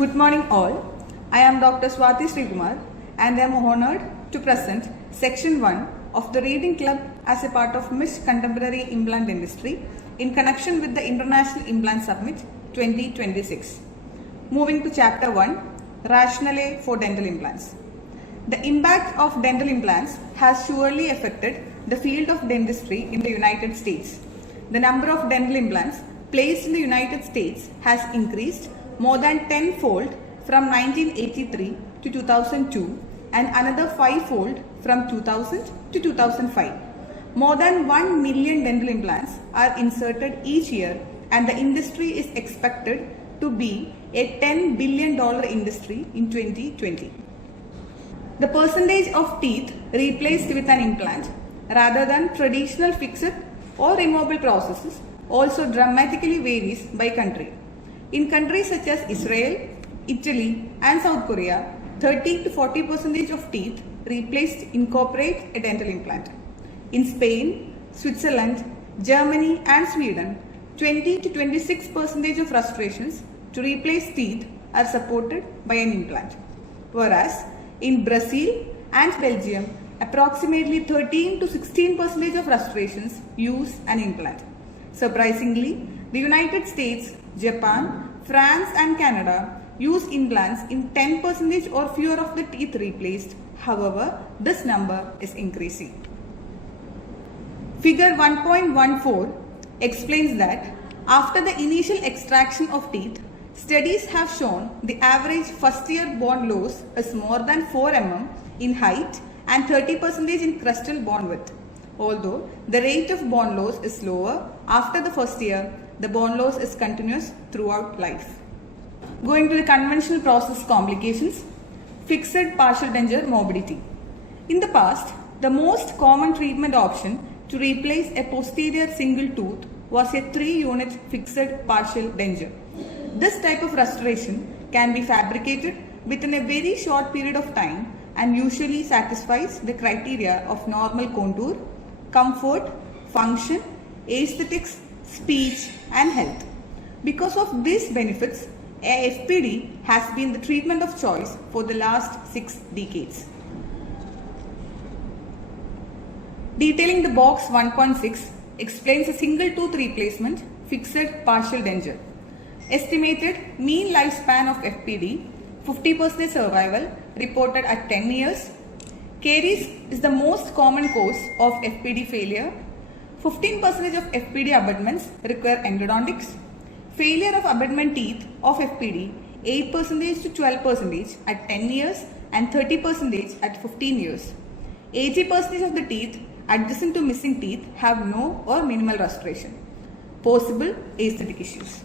Good morning all. I am Dr. Swati Srikumar and I am honored to present Section 1 of the Reading Club as a part of Misch Contemporary Implant Dentistry in connection with the International Implant Summit 2026. Moving to Chapter 1, Rationale for Dental Implants. The impact of dental implants has surely affected the field of dentistry in the United States. The number of dental implants placed in the United States has increased more than tenfold from 1983 to 2002 and another fivefold from 2000 to 2005. More than 1 million dental implants are inserted each year and the industry is expected to be a $10 billion industry in 2020. The percentage of teeth replaced with an implant rather than traditional fixed or removable processes also dramatically varies by country. In countries such as Israel, Italy and South Korea, 30 to 40% of teeth replaced incorporate a dental implant. In Spain, Switzerland, Germany and Sweden, 20 to 26% of restorations to replace teeth are supported by an implant. Whereas in Brazil and Belgium, approximately 13 to 16% of restorations use an implant. Surprisingly, the United States, Japan, France and Canada use implants in 10% or fewer of the teeth replaced. However, this number is increasing. Figure 1.14 explains that after the initial extraction of teeth, studies have shown the average first-year bone loss is more than 4 mm in height and 30% in crestal bone width. Although the rate of bone loss is lower after the first year, the bone loss is continuous throughout life. Going to the conventional process complications, fixed partial denture morbidity. In the past, the most common treatment option to replace a posterior single tooth was a 3-unit fixed partial denture. This type of restoration can be fabricated within a very short period of time and usually satisfies the criteria of normal contour, comfort, function, aesthetics, speech and health. Because of these benefits, a FPD has been the treatment of choice for the last 6 decades. Detailing the box 1.6 explains a single tooth replacement fixed partial denture. Estimated mean lifespan of FPD, 50% survival reported at 10 years. Caries is the most common cause of FPD failure. 15% of FPD abutments require endodontics. Failure of abutment teeth of FPD 8% to 12% at 10 years and 30% at 15 years. 80% of the teeth adjacent to missing teeth have no or minimal restoration. Possible aesthetic issues.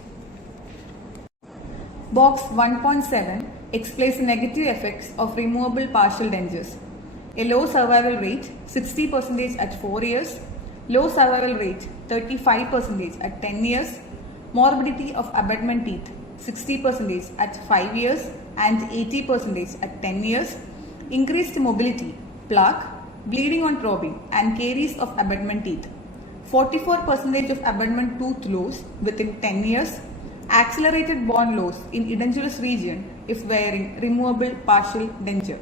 Box 1.7 explains the negative effects of removable partial dentures. A low survival rate 60% at 4 years, low survival rate 35% at 10 years, morbidity of abutment teeth 60% at 5 years and 80% at 10 years, increased mobility, plaque, bleeding on probing and caries of abutment teeth, 44% of abutment tooth loss within 10 years, accelerated bone loss in edentulous region if wearing removable partial denture.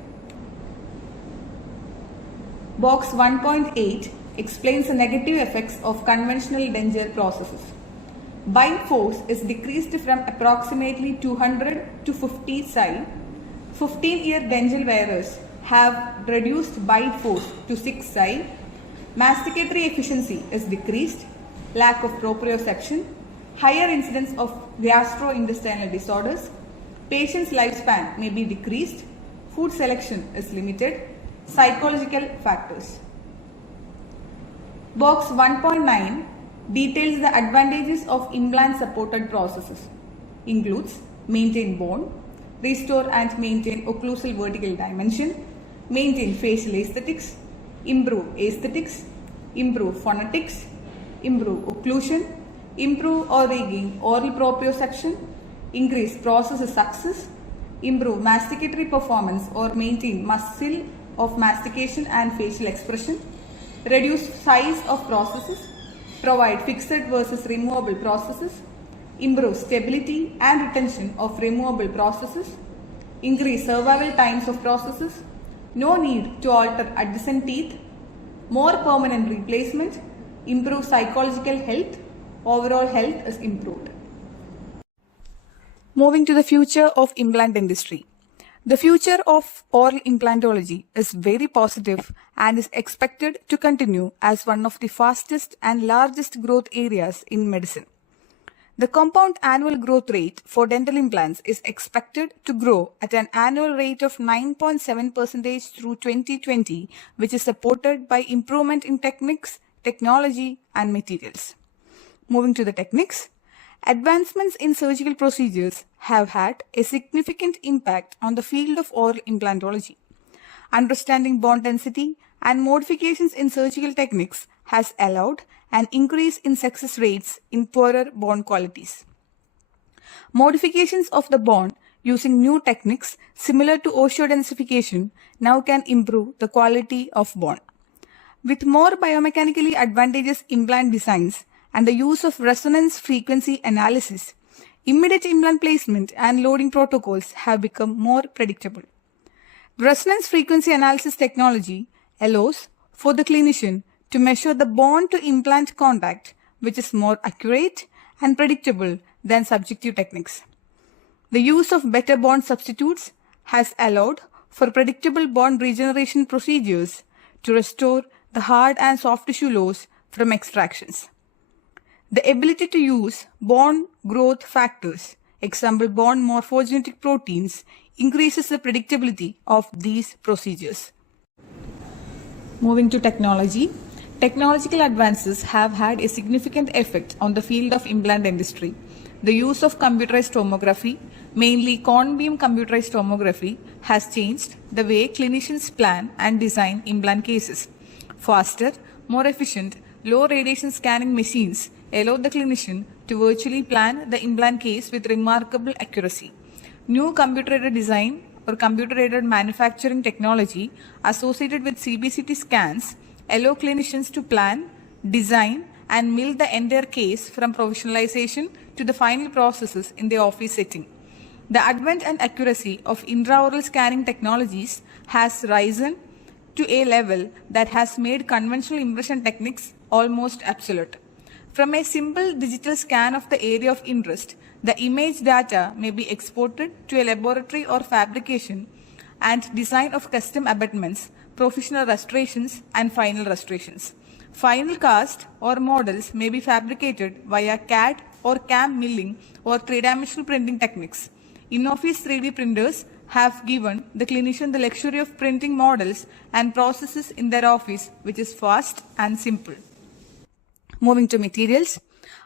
Box 1.8 explains the negative effects of conventional denture processes. Bite force is decreased from approximately 200 to 50 psi. 15-year dental wearers have reduced bite force to 6 psi. Masticatory efficiency is decreased. Lack of proprioception. Higher incidence of gastrointestinal disorders. Patient's lifespan may be decreased. Food selection is limited. Psychological factors. Box 1.9 details the advantages of implant supported processes. Includes maintain bone, restore and maintain occlusal vertical dimension, maintain facial aesthetics, improve aesthetics, improve phonetics, improve occlusion, improve or regain oral proprioception, increase process success, improve masticatory performance or maintain muscle of mastication and facial expression, reduce size of processes, provide fixed versus removable processes, improve stability and retention of removable processes, increase survival times of processes, no need to alter adjacent teeth, more permanent replacement, improve psychological health, overall health is improved. Moving to the future of implant dentistry. The future of oral implantology is very positive and is expected to continue as one of the fastest and largest growth areas in medicine. The compound annual growth rate for dental implants is expected to grow at an annual rate of 9.7% through 2020, which is supported by improvement in techniques, technology, and materials. Moving to the techniques. Advancements in surgical procedures have had a significant impact on the field of oral implantology. Understanding bone density and modifications in surgical techniques has allowed an increase in success rates in poorer bone qualities. Modifications of the bone using new techniques similar to osteodensification now can improve the quality of bone. With more biomechanically advantageous implant designs and the use of resonance frequency analysis, immediate implant placement and loading protocols have become more predictable. Resonance frequency analysis technology allows for the clinician to measure the bone to implant contact, which is more accurate and predictable than subjective techniques. The use of better bone substitutes has allowed for predictable bone regeneration procedures to restore the hard and soft tissue loss from extractions. The ability to use bone growth factors, example bone morphogenetic proteins, increases the predictability of these procedures. Moving to technology. Technological advances have had a significant effect on the field of implant dentistry. The use of computerized tomography, mainly cone beam computerized tomography, has changed the way clinicians plan and design implant cases. Faster, more efficient, low radiation scanning machines allow the clinician to virtually plan the implant case with remarkable accuracy. New computer-aided design or computer-aided manufacturing technology associated with CBCT scans allow clinicians to plan, design, and mill the entire case from professionalization to the final processes in the office setting. The advent and accuracy of intraoral scanning technologies has risen to a level that has made conventional impression techniques almost absolute. From a simple digital scan of the area of interest, the image data may be exported to a laboratory or fabrication and design of custom abutments, professional restorations, and final restorations. Final cast or models may be fabricated via CAD or CAM milling or three-dimensional printing techniques. In-office 3D printers have given the clinician the luxury of printing models and processes in their office, which is fast and simple. Moving to materials,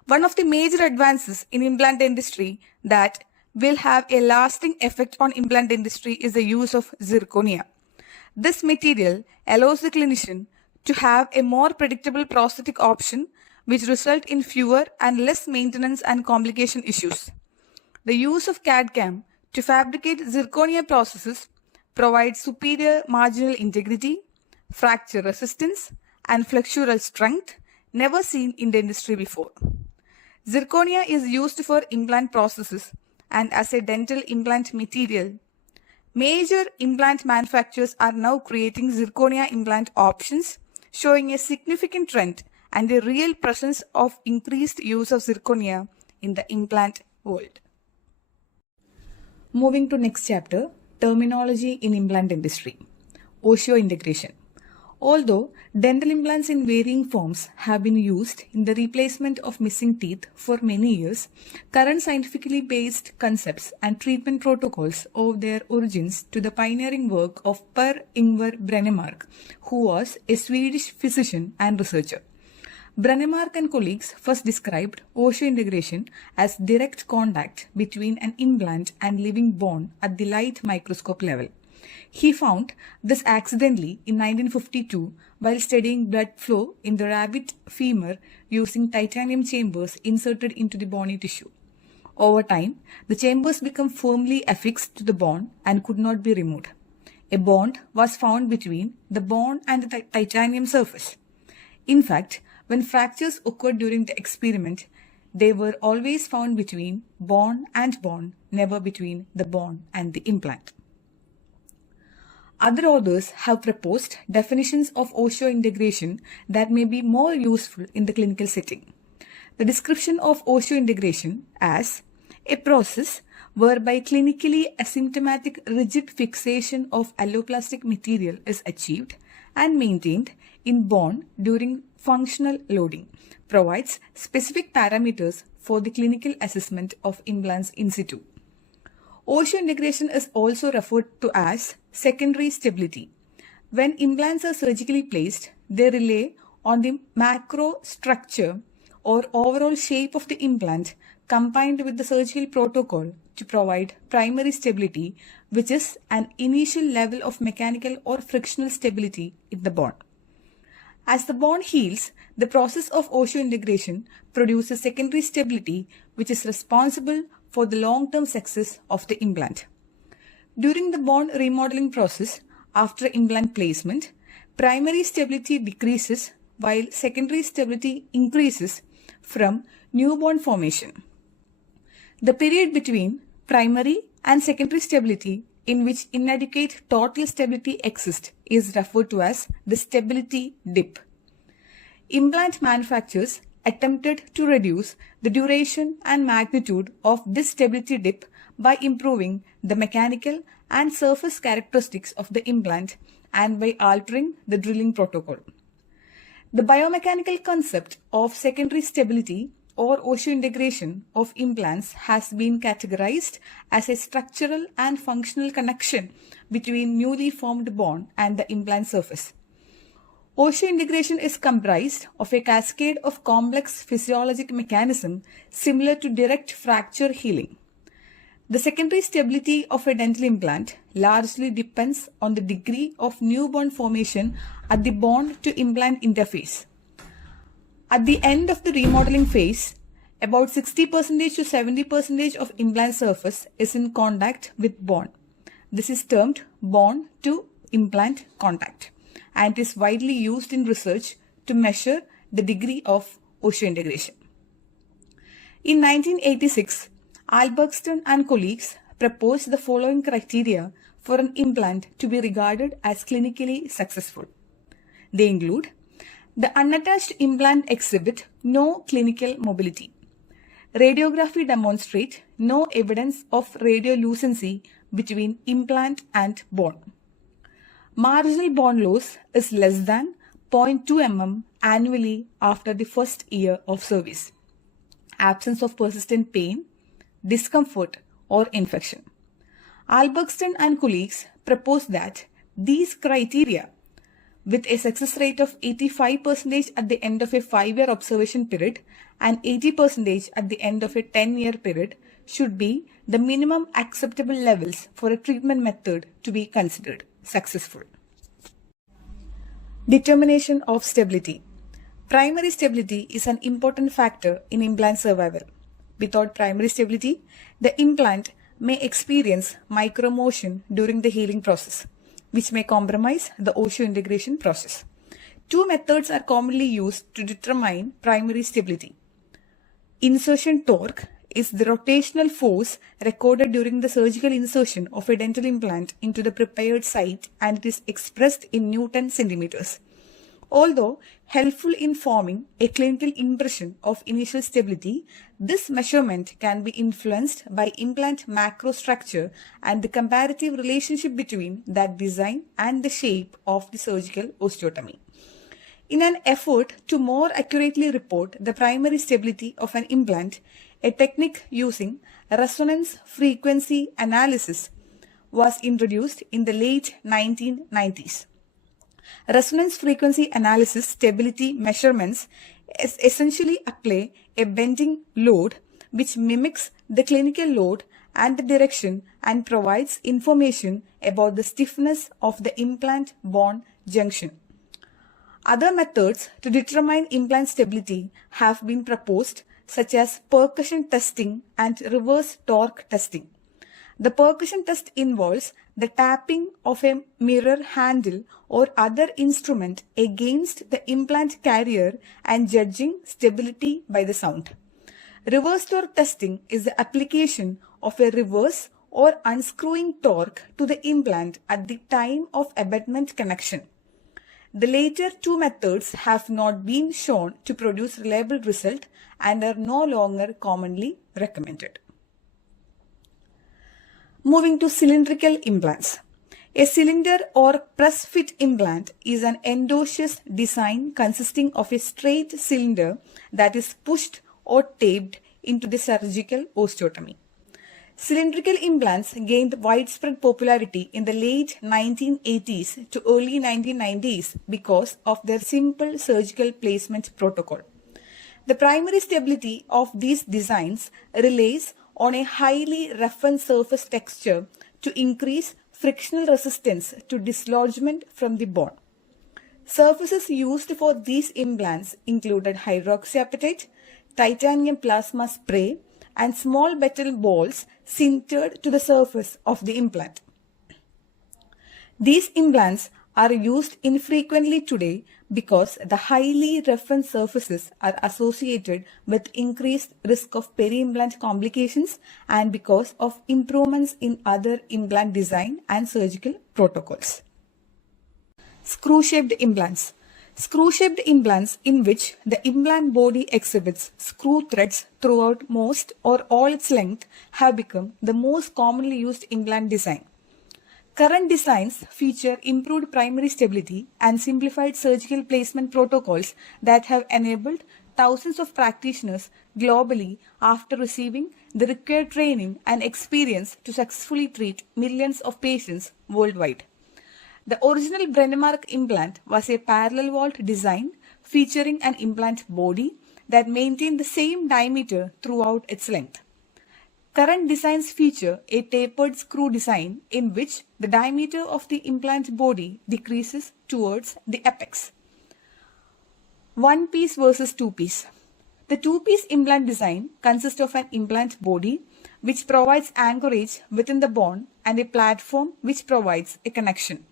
one of the major advances in implant dentistry that will have a lasting effect on implant dentistry is the use of zirconia. This material allows the clinician to have a more predictable prosthetic option, which result in fewer and less maintenance and complication issues. The use of CAD/CAM to fabricate zirconia processes provides superior marginal integrity, fracture resistance, and flexural strength never seen in dentistry before. Zirconia is used for implant processes and as a dental implant material. Major implant manufacturers are now creating zirconia implant options, showing a significant trend and a real presence of increased use of zirconia in the implant world. Moving to next chapter, terminology in implant dentistry. Osseointegration. Although dental implants in varying forms have been used in the replacement of missing teeth for many years, current scientifically based concepts and treatment protocols owe their origins to the pioneering work of Per Ingvar Brennemark, who was a Swedish physician and researcher. Brennemark and colleagues first described osseointegration as direct contact between an implant and living bone at the light microscope level. He found this accidentally in 1952 while studying blood flow in the rabbit femur using titanium chambers inserted into the bony tissue. Over time, the chambers became firmly affixed to the bone and could not be removed. A bond was found between the bone and the titanium surface. In fact, when fractures occurred during the experiment, They were always found between bone and bone, never between the bone and the implant. Other authors have proposed definitions of osseointegration that may be more useful in the clinical setting. The description of osseointegration as a process whereby clinically asymptomatic rigid fixation of alloplastic material is achieved and maintained in bone during functional loading provides specific parameters for the clinical assessment of implants in situ. Osseointegration is also referred to as secondary stability. When implants are surgically placed, they rely on the macrostructure or overall shape of the implant combined with the surgical protocol to provide primary stability, which is an initial level of mechanical or frictional stability in the bone. As the bone heals, the process of osseointegration produces secondary stability, which is responsible for the long-term success of the implant. During the bone remodeling process, after implant placement, primary stability decreases while secondary stability increases from new bone formation. The period between primary and secondary stability in which inadequate total stability exists is referred to as the stability dip. Implant manufacturers attempted to reduce the duration and magnitude of this stability dip by improving the mechanical and surface characteristics of the implant and by altering the drilling protocol. The biomechanical concept of secondary stability or osseointegration of implants has been categorized as a structural and functional connection between newly formed bone and the implant surface. Osseointegration is comprised of a cascade of complex physiologic mechanisms similar to direct fracture healing. The secondary stability of a dental implant largely depends on the degree of new bone formation at the bone to implant interface. At the end of the remodeling phase, about 60% to 70% of implant surface is in contact with bone. This is termed bone to implant contact and is widely used in research to measure the degree of osseointegration. In 1986, Albertston and colleagues proposed the following criteria for an implant to be regarded as clinically successful. They include: the unattached implant exhibit no clinical mobility. Radiography demonstrate no evidence of radiolucency between implant and bone. Marginal bone loss is less than 0.2 mm annually after the first year of service. Absence of persistent pain, discomfort, or infection. Albertston and colleagues proposed that these criteria, with a success rate of 85% at the end of a 5-year observation period and 80% at the end of a 10-year period, should be the minimum acceptable levels for a treatment method to be considered successful. Determination of stability. Primary stability is an important factor in implant survival. Without primary stability, the implant may experience micromotion during the healing process, which may compromise the osseointegration process. Two methods are commonly used to determine primary stability. Insertion torque is the rotational force recorded during the surgical insertion of a dental implant into the prepared site, and it is expressed in Newton centimeters. Although helpful in forming a clinical impression of initial stability, this measurement can be influenced by implant macrostructure and the comparative relationship between that design and the shape of the surgical osteotomy. In an effort to more accurately report the primary stability of an implant, a technique using resonance frequency analysis was introduced in the late 1990s. Resonance frequency analysis stability measurements essentially apply a bending load which mimics the clinical load and the direction and provides information about the stiffness of the implant bone junction. Other methods to determine implant stability have been proposed, such as percussion testing and reverse torque testing. The percussion test involves the tapping of a mirror handle or other instrument against the implant carrier and judging stability by the sound. Reverse torque testing is the application of a reverse or unscrewing torque to the implant at the time of abutment connection. The later two methods have not been shown to produce reliable result and are no longer commonly recommended. Moving to cylindrical implants. A cylinder or press-fit implant is an endosseous design consisting of a straight cylinder that is pushed or taped into the surgical osteotomy. Cylindrical implants gained widespread popularity in the late 1980s to early 1990s because of their simple surgical placement protocol. The primary stability of these designs relies on a highly roughened surface texture to increase frictional resistance to dislodgement from the bone. Surfaces used for these implants included hydroxyapatite, titanium plasma spray, and small metal balls sintered to the surface of the implant. These implants are used infrequently today because the highly roughened surfaces are associated with increased risk of peri-implant complications and because of improvements in other implant design and surgical protocols. Screw-shaped implants. Screw-shaped implants in which the implant body exhibits screw threads throughout most or all its length have become the most commonly used implant design. Current designs feature improved primary stability and simplified surgical placement protocols that have enabled thousands of practitioners globally after receiving the required training and experience to successfully treat millions of patients worldwide. The original Brennemark implant was a parallel vault design featuring an implant body that maintained the same diameter throughout its length. Current designs feature a tapered screw design in which the diameter of the implant body decreases towards the apex. One piece versus two piece. The two-piece implant design consists of an implant body which provides anchorage within the bone and a platform which provides a connection.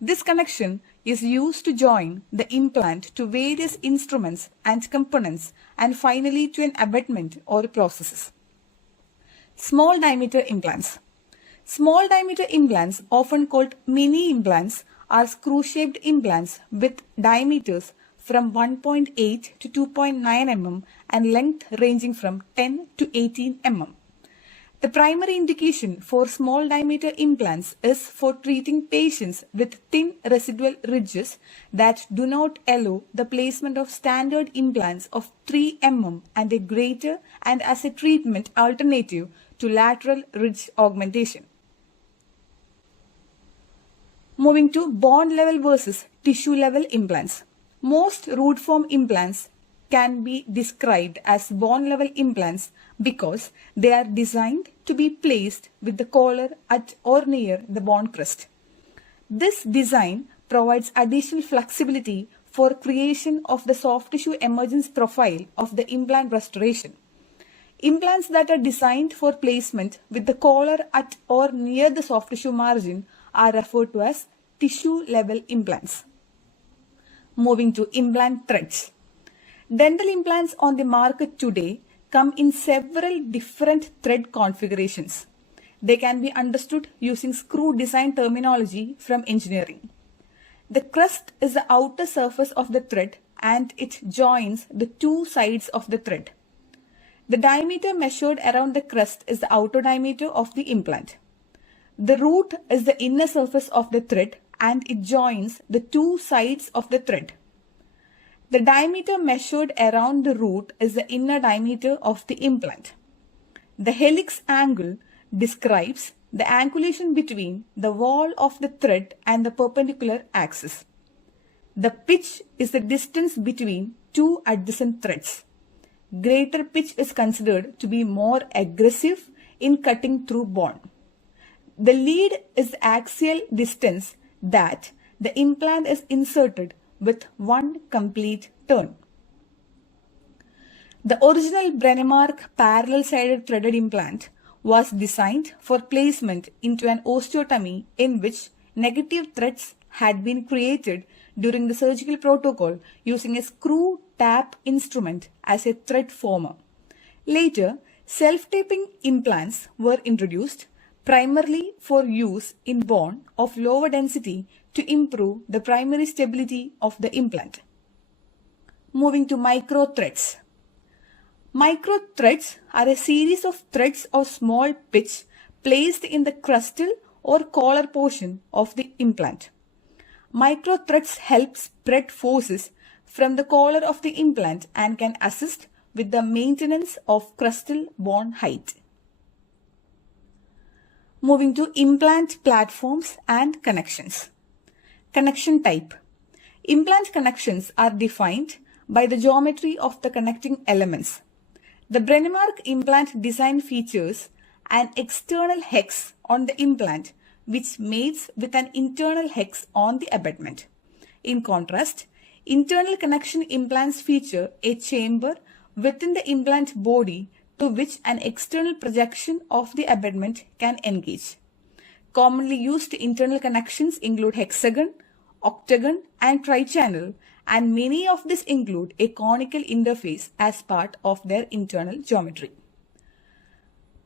This connection is used to join the implant to various instruments and components and finally to an abutment or processes. Small diameter implants. Small diameter implants, often called mini implants, are screw-shaped implants with diameters from 1.8 to 2.9 mm and length ranging from 10 to 18 mm. The primary indication for small diameter implants is for treating patients with thin residual ridges that do not allow the placement of standard implants of 3 mm and a greater and as a treatment alternative to lateral ridge augmentation. Moving to bone level versus tissue level implants. Most root form implants can be described as bone level implants because they are designed to be placed with the collar at or near the bone crest. This design provides additional flexibility for creation of the soft tissue emergence profile of the implant restoration. Implants that are designed for placement with the collar at or near the soft tissue margin are referred to as tissue level implants. Moving to implant threads. Dental implants on the market today come in several different thread configurations. They can be understood using screw design terminology from engineering. The crest is the outer surface of the thread and it joins the two sides of the thread. The diameter measured around the crest is the outer diameter of the implant. The root is the inner surface of the thread and it joins the two sides of the thread. The diameter measured around the root is the inner diameter of the implant. The helix angle describes the angulation between the wall of the thread and the perpendicular axis. The pitch is the distance between two adjacent threads. Greater pitch is considered to be more aggressive in cutting through bone. The lead is the axial distance that the implant is inserted with one complete turn. The original Brennemark parallel-sided threaded implant was designed for placement into an osteotomy in which negative threads had been created during the surgical protocol using a screw tap instrument as a thread former. Later, self-taping implants were introduced primarily for use in bone of lower density to improve the primary stability of the implant. Moving to micro threads. Micro threads are a series of threads of small pitch placed in the crustal or collar portion of the implant. Micro threads help spread forces from the collar of the implant and can assist with the maintenance of crustal bone height. Moving to implant platforms and connections. Connection type. Implant connections are defined by the geometry of the connecting elements. The Brennemark implant design features an external hex on the implant which mates with an internal hex on the abutment. In contrast, internal connection implants feature a chamber within the implant body to which an external projection of the abutment can engage. Commonly used internal connections include hexagon, octagon, and trichannel, and many of these include a conical interface as part of their internal geometry.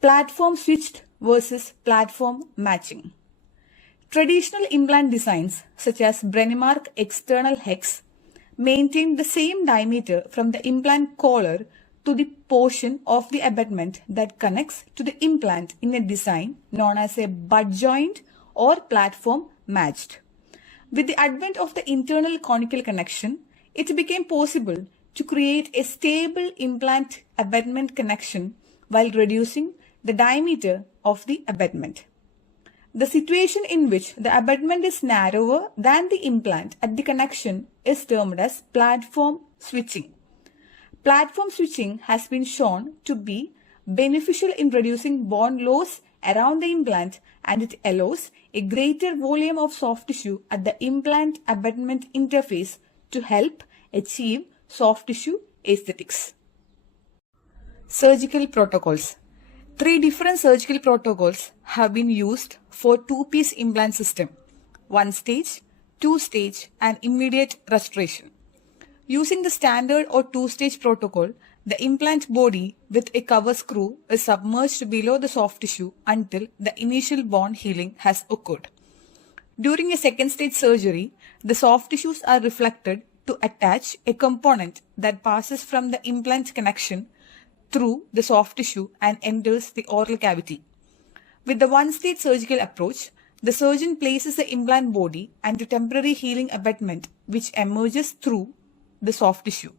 Platform switched versus platform matching. Traditional implant designs such as Brennemark external hex maintain the same diameter from the implant collar to the portion of the abutment that connects to the implant in a design known as a butt joint or platform matched. With the advent of the internal conical connection, it became possible to create a stable implant abutment connection while reducing the diameter of the abutment. The situation in which the abutment is narrower than the implant at the connection is termed as platform switching. Platform switching has been shown to be beneficial in reducing bone loss around the implant, and it allows a greater volume of soft tissue at the implant abutment interface to help achieve soft tissue aesthetics. Surgical protocols. 3 different surgical protocols have been used for two-piece implant system: 1-stage, 2-stage, and immediate restoration. Using the standard or 2-stage protocol, the implant body with a cover screw is submerged below the soft tissue until the initial bone healing has occurred. During a 2nd-stage surgery, the soft tissues are reflected to attach a component that passes from the implant connection through the soft tissue and enters the oral cavity. With the 1-stage surgical approach, the surgeon places the implant body and the temporary healing abutment which emerges through the soft tissue.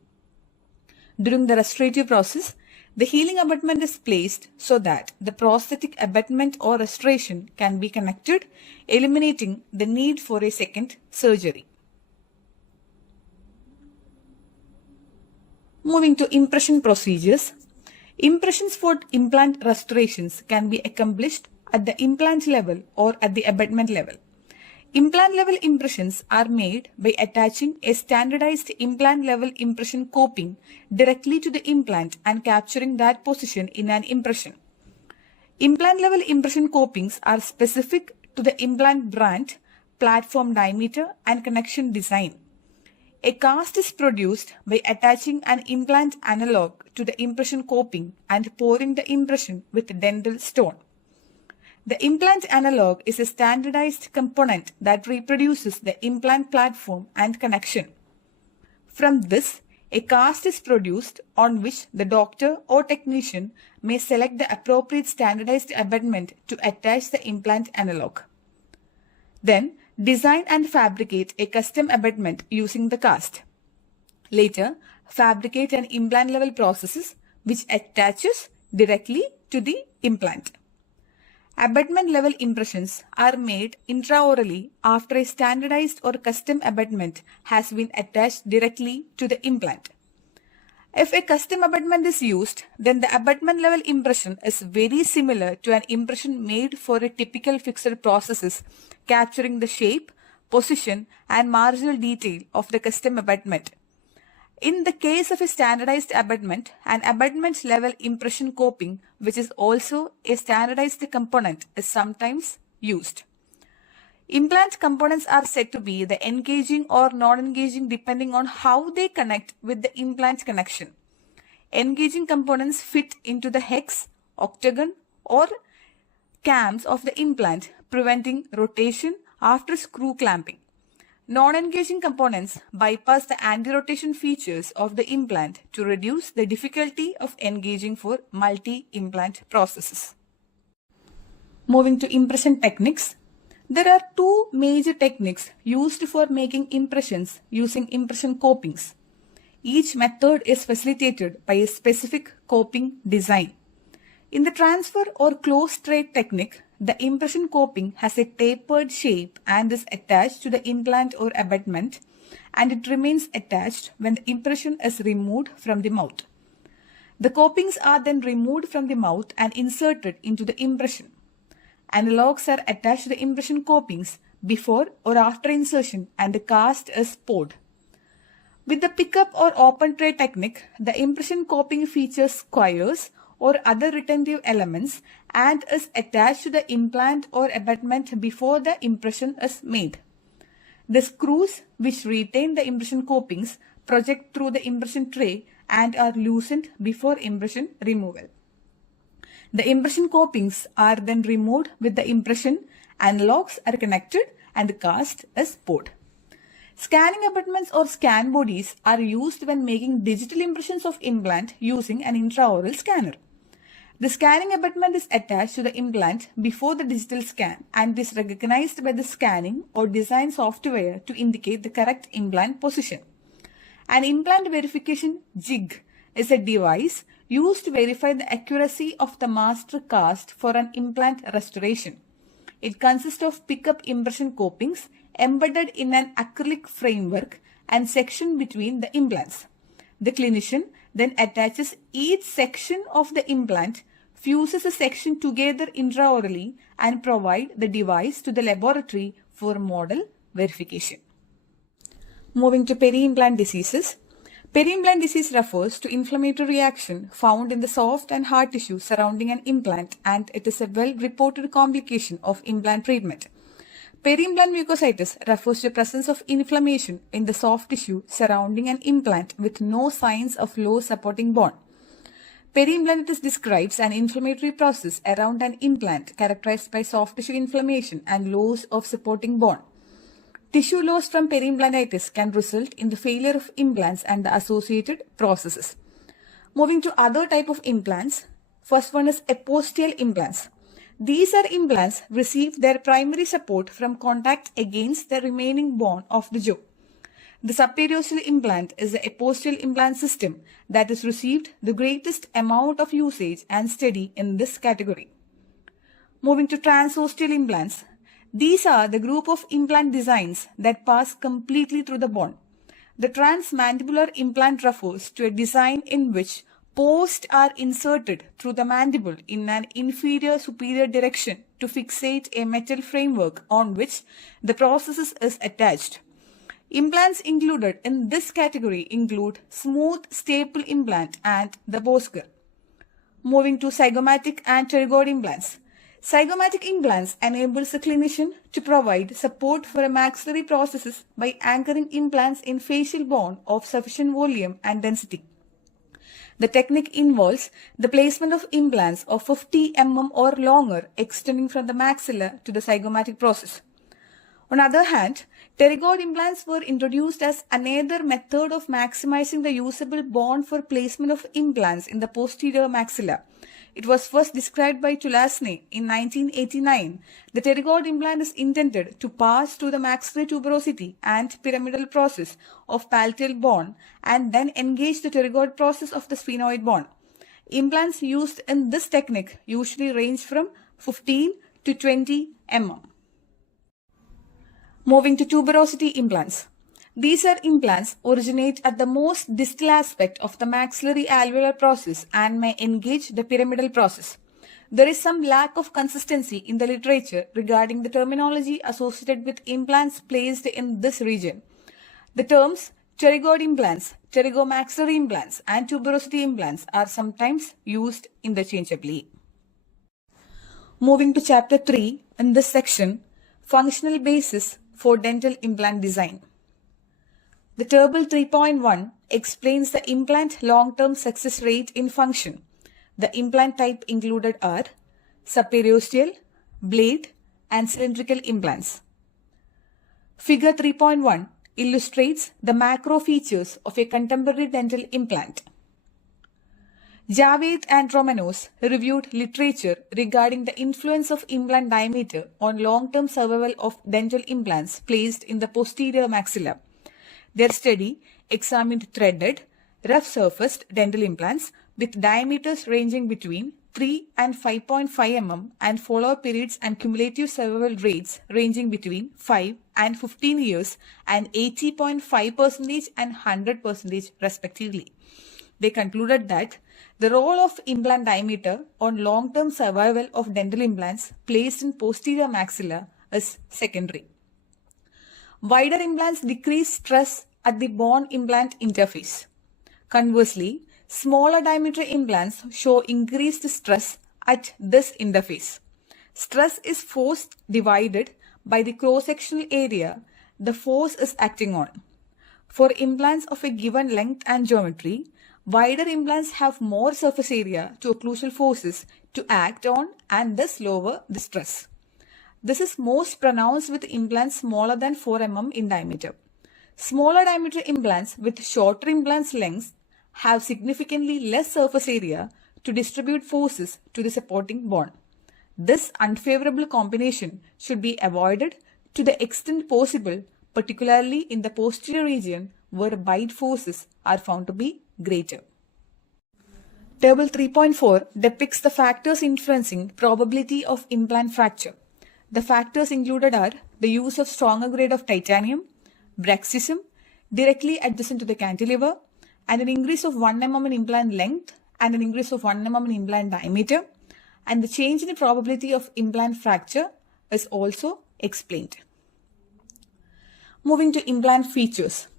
During the restorative process, the healing abutment is placed so that the prosthetic abutment or restoration can be connected, eliminating the need for a second surgery. Moving to impression procedures. Impressions for implant restorations can be accomplished at the implant level or at the abutment level. Implant level impressions are made by attaching a standardized implant level impression coping directly to the implant and capturing that position in an impression. Implant level impression copings are specific to the implant brand, platform diameter, and connection design. A cast is produced by attaching an implant analog to the impression coping and pouring the impression with dental stone. The implant analog is a standardized component that reproduces the implant platform and connection. From this, a cast is produced on which the doctor or technician may select the appropriate standardized abutment to attach the implant analog. Then, design and fabricate a custom abutment using the cast. Later, fabricate an implant level processes which attaches directly to the implant. Abutment level impressions are made intraorally after a standardized or custom abutment has been attached directly to the implant. If a custom abutment is used, then the abutment level impression is very similar to an impression made for a typical fixed processes, capturing the shape, position, and marginal detail of the custom abutment. In the case of a standardized abutment, an abutment level impression coping, which is also a standardized component, is sometimes used. Implant components are said to be the engaging or non-engaging depending on how they connect with the implant connection. engaging components fit into the hex, octagon, or cams of the implant, preventing rotation after screw clamping. Non-engaging components bypass the anti-rotation features of the implant to reduce the difficulty of engaging for multi-implant processes. Moving to impression techniques. There are two major techniques used for making impressions using impression copings. Each method is facilitated by a specific coping design. In the transfer or close straight technique, the impression coping has a tapered shape and is attached to the implant or abutment, and it remains attached when the impression is removed from the mouth. The copings are then removed from the mouth and inserted into the impression. Analogues are attached to the impression copings before or after insertion, and the cast is poured. With the pickup or open tray technique, the impression coping features squares or other retentive elements and is attached to the implant or abutment before the impression is made. The screws which retain the impression copings project through the impression tray and are loosened before impression removal. The impression copings are then removed with the impression, analogues are connected, and the cast is poured. Scanning abutments or scan bodies are used when making digital impressions of implant using an intraoral scanner. The scanning abutment is attached to the implant before the digital scan and is recognized by the scanning or design software to indicate the correct implant position. An implant verification jig is a device used to verify the accuracy of the master cast for an implant restoration. It consists of pickup impression copings embedded in an acrylic framework and section between the implants. The clinician then attaches each section of the implant, fuses a section together intraorally, and provide the device to the laboratory for model verification. Moving to peri-implant diseases. Peri-implant disease refers to inflammatory reaction found in the soft and hard tissue surrounding an implant, and it is a well-reported complication of implant treatment. Peri-implant mucositis refers to the presence of inflammation in the soft tissue surrounding an implant with no signs of low supporting bone. Peri-implantitis describes an inflammatory process around an implant characterized by soft tissue inflammation and loss of supporting bone. Tissue loss from peri-implantitis can result in the failure of implants and the associated processes. Moving to other type of implants, first one is apostille implants. These are implants receive their primary support from contact against the remaining bone of the jaw. The subperiosteal implant is the apostille implant system that has received the greatest amount of usage and study in this category. Moving to transosteal implants. These are the group of implant designs that pass completely through the bone. The transmandibular implant refers to a design in which posts are inserted through the mandible in an inferior-superior direction to fixate a metal framework on which the prosthesis is attached. Implants included in this category include smooth staple implant and the Bosker. Moving to zygomatic and pterygoid implants. Zygomatic implants enables the clinician to provide support for a maxillary prosthesis by anchoring implants in facial bone of sufficient volume and density. The technique involves the placement of implants of 50 mm or longer extending from the maxilla to the zygomatic process. On the other hand, pterygoid implants were introduced as another method of maximizing the usable bone for placement of implants in the posterior maxilla. It was first described by Tulasne in 1989. The pterygoid implant is intended to pass through the maxillary tuberosity and pyramidal process of palatal bone and then engage the pterygoid process of the sphenoid bone. Implants used in this technique usually range from 15 to 20 mm. Moving to tuberosity implants. These are implants originate at the most distal aspect of the maxillary alveolar process and may engage the pyramidal process. There is some lack of consistency in the literature regarding the terminology associated with implants placed in this region. The terms pterygoid implants, pterygomaxillary implants, and tuberosity implants are sometimes used interchangeably. Moving to Chapter 3, in this section, functional basis for dental implant design. The table 3.1 explains the implant long-term success rate in function. The implant type included are subperiosteal, blade, and cylindrical implants. Figure 3.1 illustrates the macro features of a contemporary dental implant. Javed and Romanos reviewed literature regarding the influence of implant diameter on long-term survival of dental implants placed in the posterior maxilla. Their study examined threaded, rough-surfaced dental implants with diameters ranging between 3 and 5.5 mm and follow-up periods and cumulative survival rates ranging between 5 and 15 years and 80.5% and 100% respectively. They concluded that the role of implant diameter on long-term survival of dental implants placed in posterior maxilla is secondary. Wider implants decrease stress at the bone-implant interface. Conversely, smaller diameter implants show increased stress at this interface. Stress is force divided by the cross-sectional area the force is acting on. For implants of a given length and geometry, wider implants have more surface area to occlusal forces to act on and thus lower the stress. This is most pronounced with implants smaller than 4 mm in diameter. Smaller diameter implants with shorter implants lengths have significantly less surface area to distribute forces to the supporting bone. This unfavorable combination should be avoided to the extent possible, particularly in the posterior region where bite forces are found to be greater. Table 3.4 depicts the factors influencing probability of implant fracture. The factors included are the use of stronger grade of titanium, bruxism directly adjacent to the cantilever, and an increase of 1 mm in implant length and an increase of 1 mm in implant diameter, and the change in the probability of implant fracture is also explained. Moving to implant features.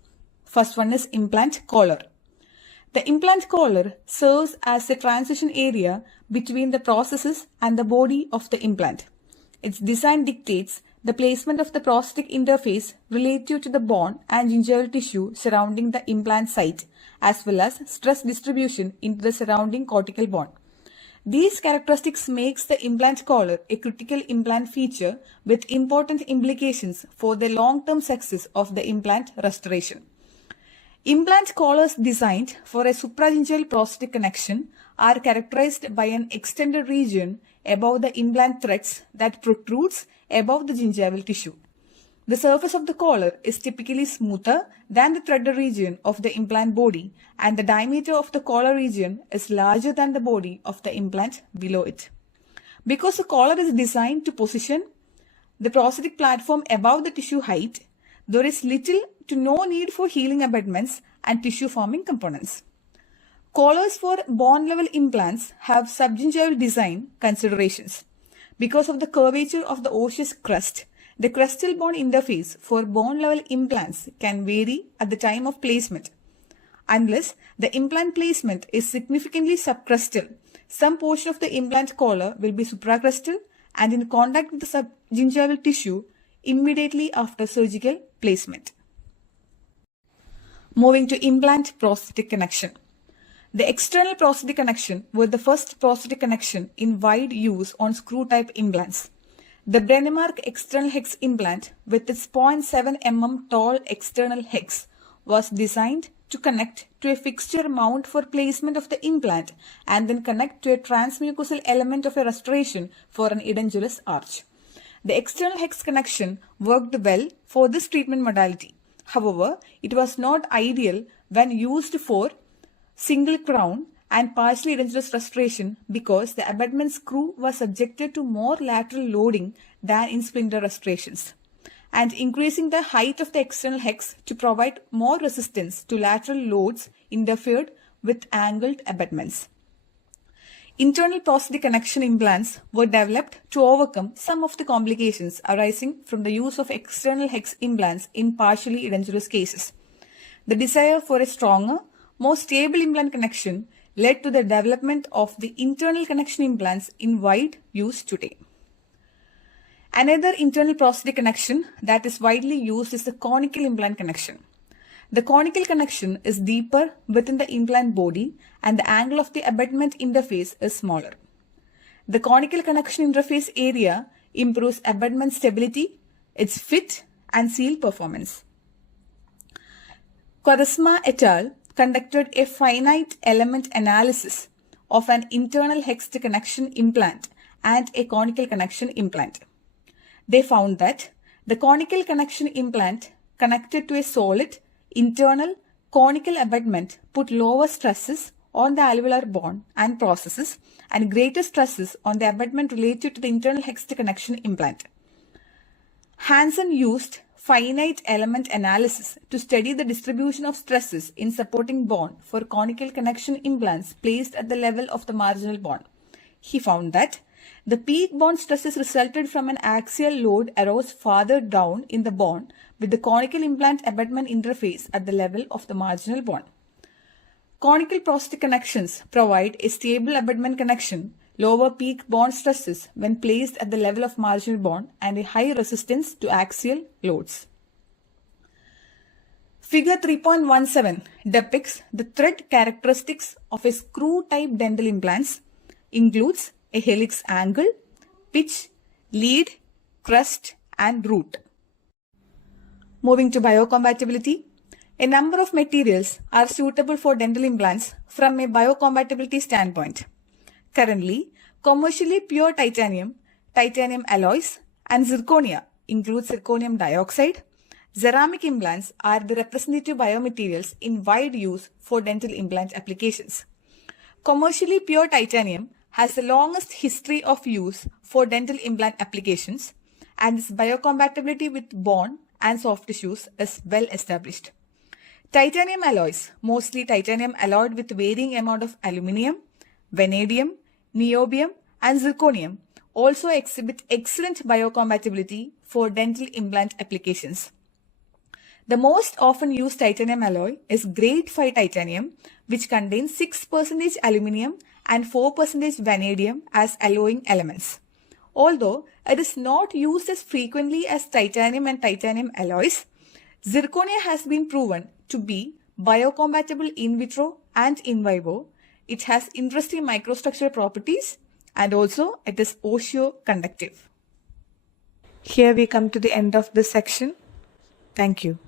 First one is implant collar. The implant collar serves as the transition area between the processes and the body of the implant. Its design dictates the placement of the prosthetic interface relative to the bone and gingival tissue surrounding the implant site, as well as stress distribution into the surrounding cortical bone. These characteristics makes the implant collar a critical implant feature with important implications for the long-term success of the implant restoration. Implant collars designed for a supragingival prosthetic connection are characterized by an extended region above the implant threads that protrudes above the gingival tissue. The surface of the collar is typically smoother than the threaded region of the implant body, and the diameter of the collar region is larger than the body of the implant below it. Because the collar is designed to position the prosthetic platform above the tissue height, there is little to no need for healing abutments and tissue-forming components. Collars for bone-level implants have subgingival design considerations. Because of the curvature of the osseous crust, the crustal bone interface for bone-level implants can vary at the time of placement. Unless the implant placement is significantly subcrustal, some portion of the implant collar will be supracrustal and in contact with the subgingival tissue immediately after surgical placement. Moving to implant prosthetic connection. The external prosthetic connection was the first prosthetic connection in wide use on screw-type implants. The Brennemark external hex implant with its 0.7 mm tall external hex was designed to connect to a fixture mount for placement of the implant and then connect to a transmucosal element of a restoration for an edentulous arch. The external hex connection worked well for this treatment modality. However, it was not ideal when used for single crown and partially edentulous restoration because the abutment screw was subjected to more lateral loading than in splinter restorations, and increasing the height of the external hex to provide more resistance to lateral loads interfered with angled abutments. Internal prosthetic connection implants were developed to overcome some of the complications arising from the use of external hex implants in partially edentulous cases. The desire for a stronger, more stable implant connection led to the development of the internal connection implants in wide use today. Another internal prosthetic connection that is widely used is the conical implant connection. The conical connection is deeper within the implant body and the angle of the abutment interface is smaller. The conical connection interface area improves abutment stability, its fit and seal performance. Quaresma et al. Conducted a finite element analysis of an internal hexed connection implant and a conical connection implant. They found that the conical connection implant connected to a solid internal conical abutment put lower stresses on the alveolar bone and processes and greater stresses on the abutment related to the internal hexed connection implant. Hansen used finite element analysis to study the distribution of stresses in supporting bone for conical connection implants placed at the level of the marginal bone. He found that the peak bone stresses resulted from an axial load arose farther down in the bone with the conical implant abutment interface at the level of the marginal bone. Conical prosthetic connections provide a stable abutment connection, lower peak bone stresses when placed at the level of marginal bone, and a high resistance to axial loads. Figure 3.17 depicts the thread characteristics of a screw-type dental implants, includes a helix angle, pitch, lead, crest, and root. Moving to biocompatibility, a number of materials are suitable for dental implants from a biocompatibility standpoint. Currently, commercially pure titanium, titanium alloys, and zirconia include zirconium dioxide. Ceramic implants are the representative biomaterials in wide use for dental implant applications. Commercially pure titanium has the longest history of use for dental implant applications, and its biocompatibility with bone and soft tissues is well established. Titanium alloys, mostly titanium alloyed with varying amount of aluminium, vanadium, niobium, and zirconium, also exhibit excellent biocompatibility for dental implant applications. The most often used titanium alloy is grade 5 titanium, which contains 6% aluminium and 4% vanadium as alloying elements. Although it is not used as frequently as titanium and titanium alloys, zirconia has been proven to be biocompatible in vitro and in vivo. It has interesting microstructural properties and also it is osteoconductive. Here we come to the end of this section. Thank you.